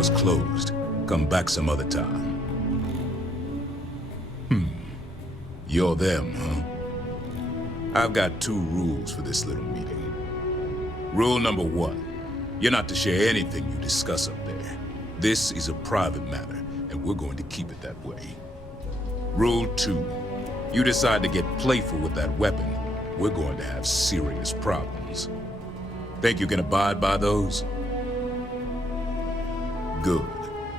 door's closed. Come back some other time. You're them, huh? I've got two rules for this little meeting. Rule number one, you're not to share anything you discuss up there. This is a private matter, and we're going to keep it that way. Rule two, you decide to get playful with that weapon, we're going to have serious problems. Think you can abide by those? Good.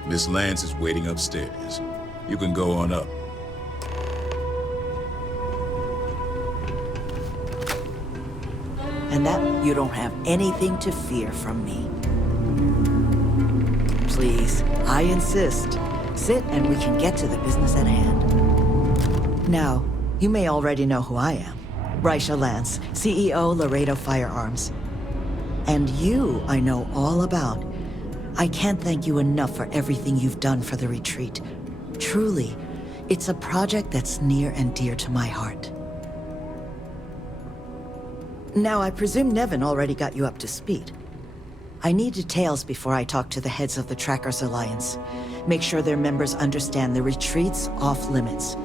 Miss Lance is waiting upstairs. You can go on up. And that you don't have anything to fear from me. Please, I insist. Sit and we can get to the business at hand. Now, you may already know who I am. Raisha Lance, CEO Laredo Firearms. And you I know all about. I can't thank you enough for everything you've done for the retreat. Truly, it's a project that's near and dear to my heart. Now, I presume Nevin already got you up to speed. I need details before I talk to the heads of the Trackers Alliance. Make sure their members understand the retreat's off limits.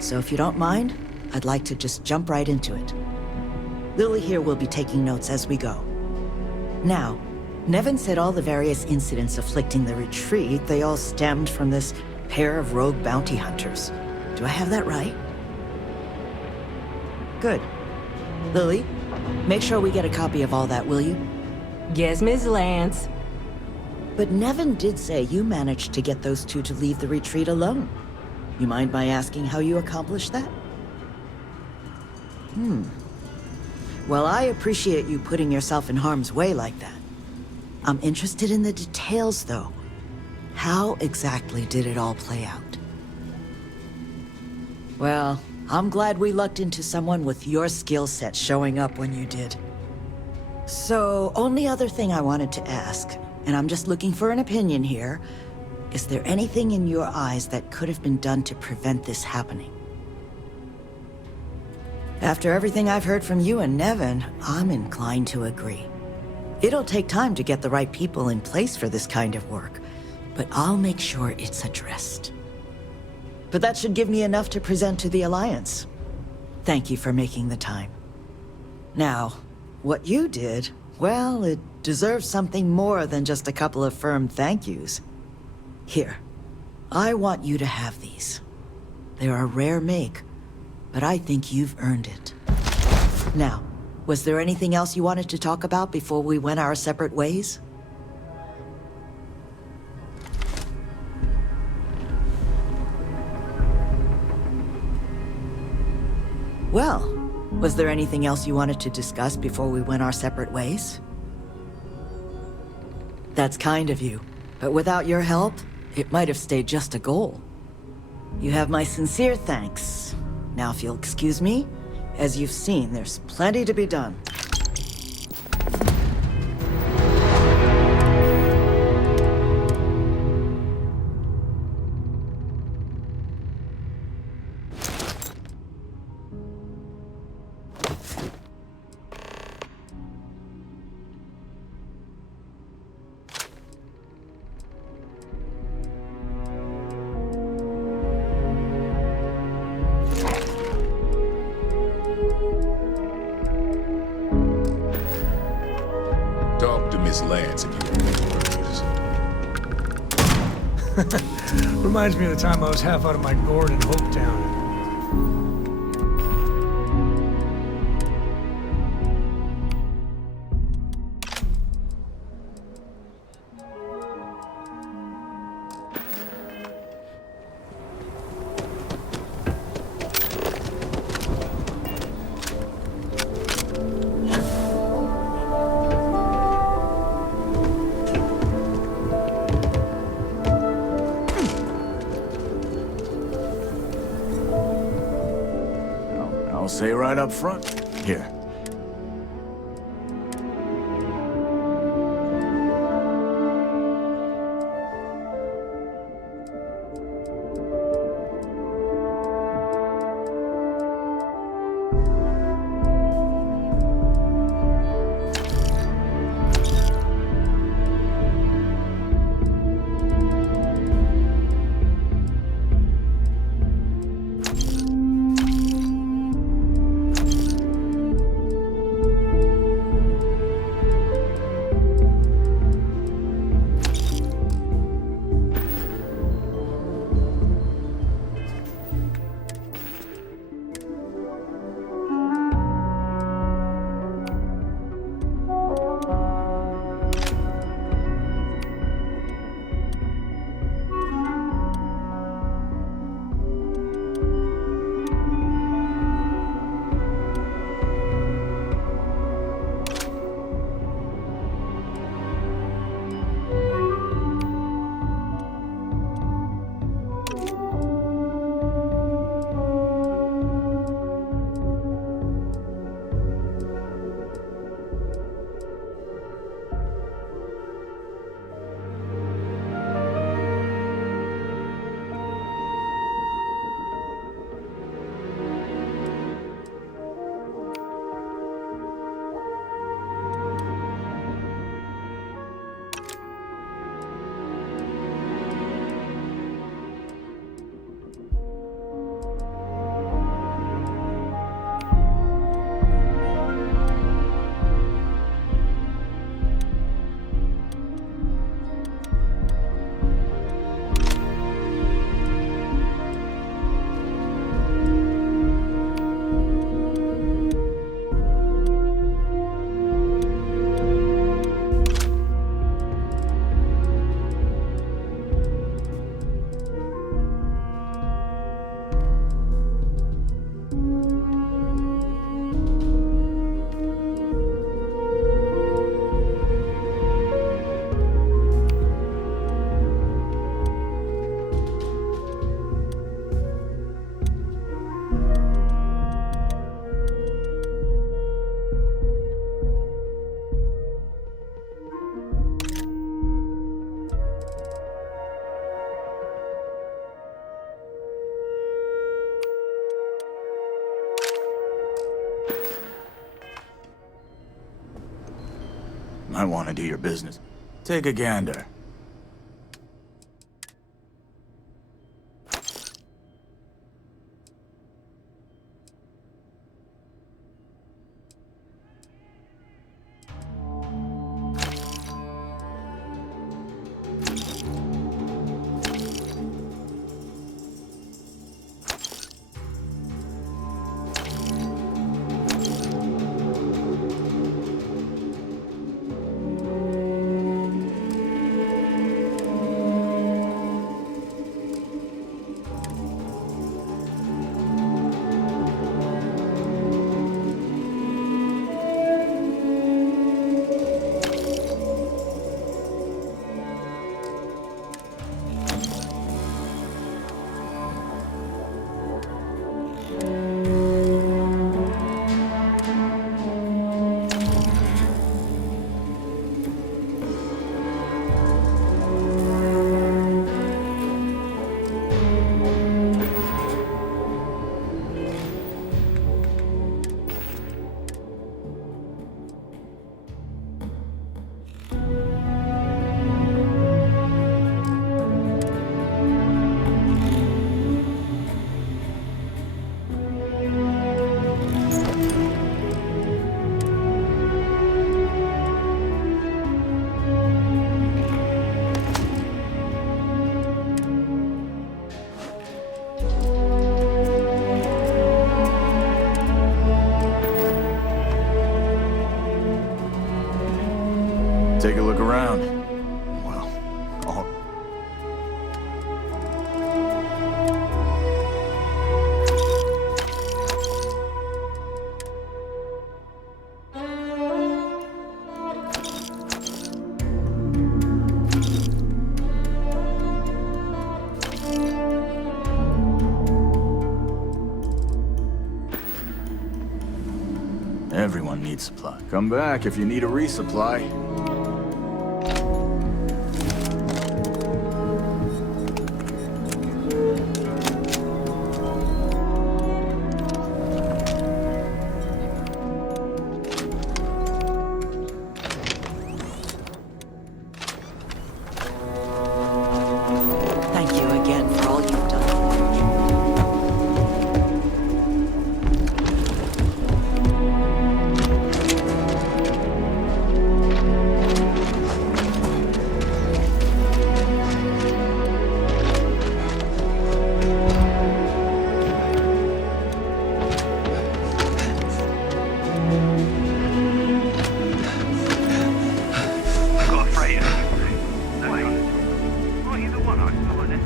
So if you don't mind, I'd like to just jump right into it. Lily here will be taking notes as we go. Now, Nevin said all the various incidents afflicting the retreat, they all stemmed from this pair of rogue bounty hunters. Do I have that right? Good. Lily, make sure we get a copy of all that, will you? Yes, Miss Lance. But Nevin did say you managed to get those two to leave the retreat alone. You mind my asking how you accomplished that? Well, I appreciate you putting yourself in harm's way like that. I'm interested in the details, though. How exactly did it all play out? Well, I'm glad we lucked into someone with your skill set showing up when you did. So, only other thing I wanted to ask, and I'm just looking for an opinion here, is there anything in your eyes that could have been done to prevent this happening? After everything I've heard from you and Nevin, I'm inclined to agree. It'll take time to get the right people in place for this kind of work, but I'll make sure it's addressed. But that should give me enough to present to the Alliance. Thank you for making the time. Now, what you did, well, it deserves something more than just a couple of firm thank yous. Here, I want you to have these. They're a rare make, but I think you've earned it. Now, was there anything else you wanted to talk about before we went our separate ways? Well, was there anything else you wanted to discuss before we went our separate ways? That's kind of you, but without your help, it might have stayed just a goal. You have my sincere thanks. Now if you'll excuse me, as you've seen, there's plenty to be done. Talk to Miss Lance if you want to purchase. Reminds me of the time I was half out of my gourd in Hopetown. I'll say right up front. Here. might want to do your business. Take a gander. Take a look around. Well, all... Everyone needs supply. Come back if you need a resupply. Thank you again for all you've done. Got a freighter. Wait. Oh, you're the one I saw in it.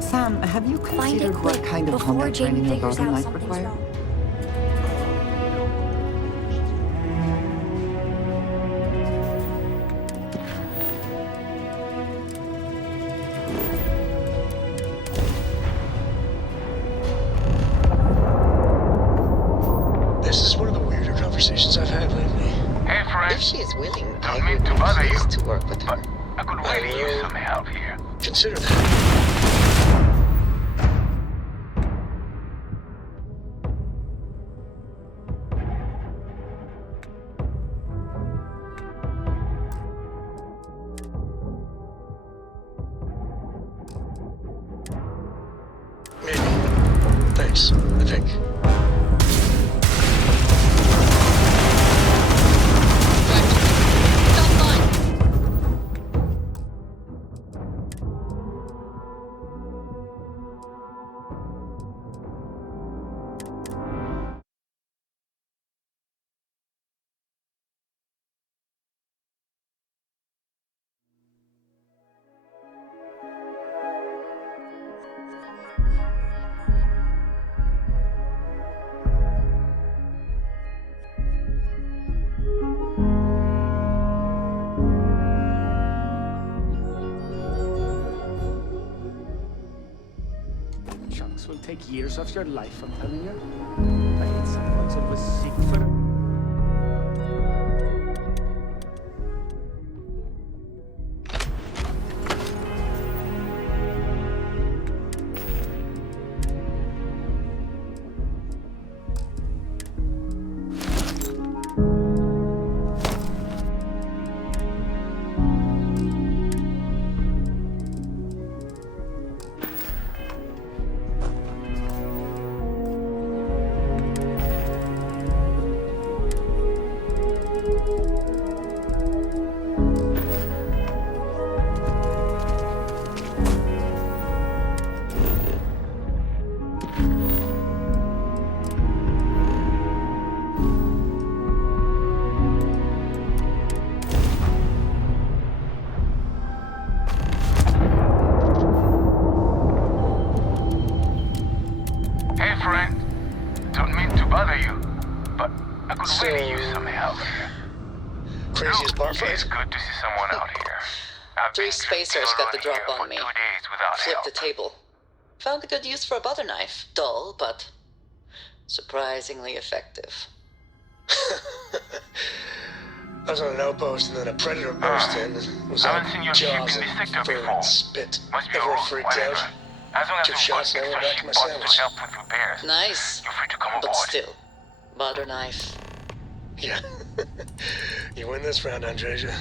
Sam, have you Find it considered quick what kind of before combat Jamie training your figures daughter out might something's require? wrong. This is one of the weirder conversations I've had lately. Hey, friend. If she is willing, I Don't mean would to be bother you, pleased to work with her. I could I really use will some help here. consider that. Maybe. Thanks, I think. Stop line. take years of your life, I'm telling you. I hate someone som was sick for... Hey, friend. Don't mean to bother you, but I could really use some help here. Craziest bar It's fight. good to see someone out here. I've Three been spacers drifting got the around drop here on for me. 2 days without Flip help. the table. Found a good use for a butter knife. Dull, but surprisingly effective. I was on an outpost and then a predator burst in. It was I all haven't seen your ship jaws in this and sector fur before. and spit. Must be a Everyone rogue, freaked whatever. out. As long as 2 you've got shots and I went extra back to ship my pods to sandwich. help with repairs, Nice. you're free to come But aboard. still, butter knife. Yeah. You win this round, Andreja.